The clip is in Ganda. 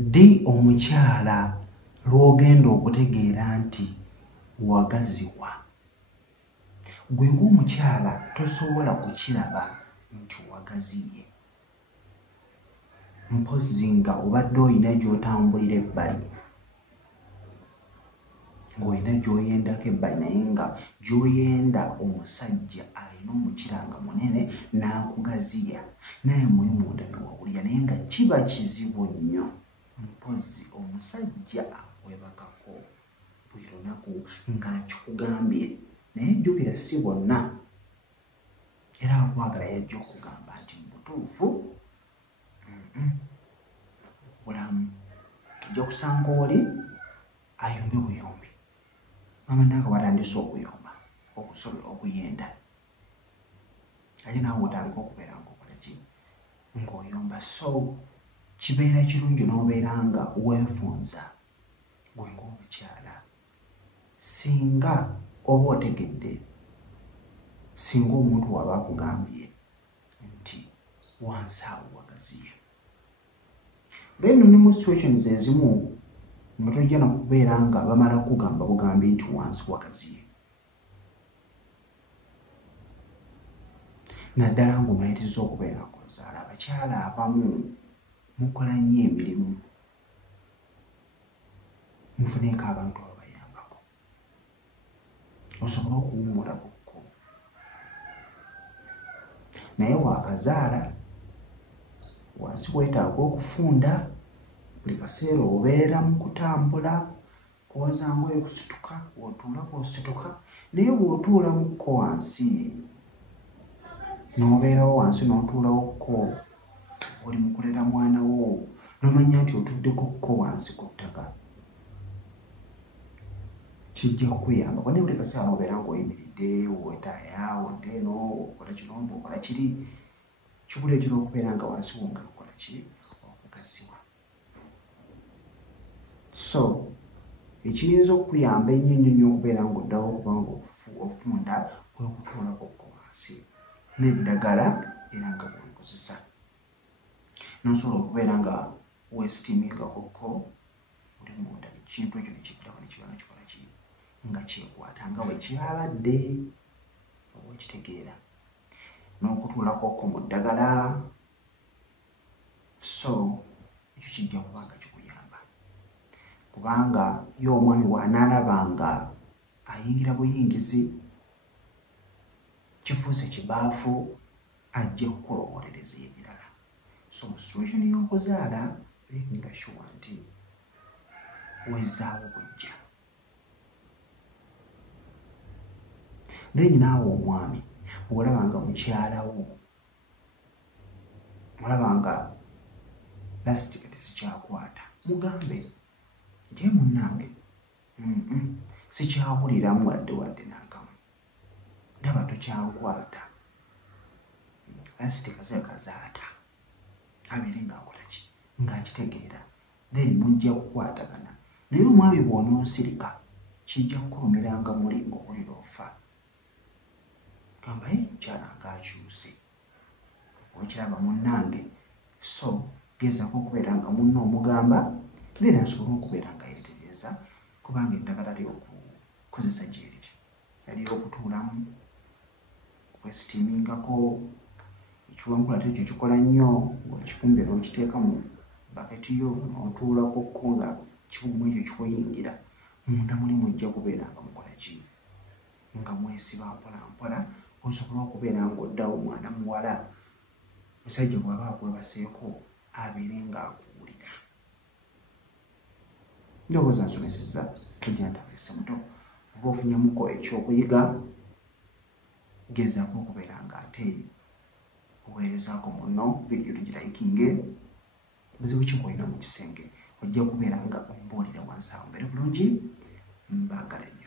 Ddi omukyala lw'ogenda okutegeera nti wagaziwa. Gwe ng'omukyala tosobola kukiraba nti wagaziye. Mpozzi nga obadde oyina gy'otambulira ebbali, ng'olina gy'oyendako ebbali naye nga gy'oyenda omusajja alina omukira nga munene n'akugaziya, naye muli munda newawulira naye nga kiba kizibu nnyo. Mpozzi omusajja akwebakako buli lunaku ng'akikugambye, naye jjukira si bonna, era akwagala yajja okugamba nti mu butuufu bulamu ojja kusanga oli ayombe buyombi. Mama nange watandise okuyomba okusobola okuyenda, ate naawe otandika okubeera ng'okola ki, ng'oyomba. So kibeera kirungi n'obeera nga weefunza gwe ng'omukyala, singa oba otegedde, singa omuntu waba akugambye nti wansi awo wagaziye. Then ne mu situations ezimu nga tojja nakubeera nga bamala kugamba bugambi nti wansi wagaziye, naddala ng'omayitiriza okubeera ng'ozaala. Abakyala abamu mukola nnyo emirimu, mufuneeko abantu ababayambako, osobole okuwummula bukko. Naye waakazaala, wansi weetaaga okufunda, buli kaseera obeera mu kutambula, kwoza ngoye kusituka, bw'otuula kw'osituka, naye bw'otuula mukko wansi, n'obeerawo wansi n'otuulawo kko, oli mu kulera mwana wo, n'omanya nti otuddeko kko wansi ku ttaka, kijja kukuyambako. Naye buli kaseera n'obeera ng'oyimiridde, wetaaya, odde eno, okola kino, okola kiri, kikuleetera okubeera nga wansi wongera okola ki, okugaziwa. So ekiyinza okuyamba ennyo nnyo nnyo okubeera ng'oddawo okuba ng'ofunda kwe kutuulako kko wansi n'eddagala era nga bw'olikozesa. N'osobola okubeera nga weesitiimingako kko, oli munda ekintu ekyo ne kiddako ne kiba nga kikola ki, nga kyekwata nga bwe kyabadde, oba okitegeera, n'okutuulako kko mu ddagala. So ekyo kijja kuba nga kikuyamba, kubanga ye omwami bw'anaalaba nga ayingira buyingizi, kifuuse kibaafu, ajja kukulowoolereza ebirala. So mu situation y'okuzaala, making sure nti wezzaawo bujja. Then naawe omwami bw'olaba nga mukyalawo, olaba nga lastika tesikyakwata, mugambe nti munnange sikyawuliramu wadde n'akamu, ndaba tokyankwata, lastika zekazaata, abeere ng'akola ki, ng'akitegeera. Then mujja kukwatagana. Naye omwami bw'onoosirika, kijja kukulumira nga muli ng'owulira ofa. Gamba mukyala ng'akyuse, okiraba munnange. So gezaako okubeera nga munno omugamba, then asobole okubeera nga yeetegereza, kubanga eddagala ly'okukozesa gyeriri ery'okutuulamu, kwesitiimingako, ekiwangula tekyo kikola nnyo, ng'okifumbira okiteeka mu baketi yo n'otuulako kko nga kibugumu ekyo kikuyingira. Munda muli mujja kubeera nga mukola ki, nga mwesiba mpola mpola, osobola okubeera ng'oddawo mwana muwala, musajja bw'aba akwebaseeko abeere ng'akuwulira. Ndowooza nsomesezza, tojja ntabeese muto. Oba ofunyemuko ekyokuyiga, gezaako okubeera ng'ate oweerezaako munno vidiyo tugirayikinge. Buzibu ki bw'olina mu kisenge, ojja kubeera nga ombuulira wansi awo. Mbere bulungi, mbaagala nnyo.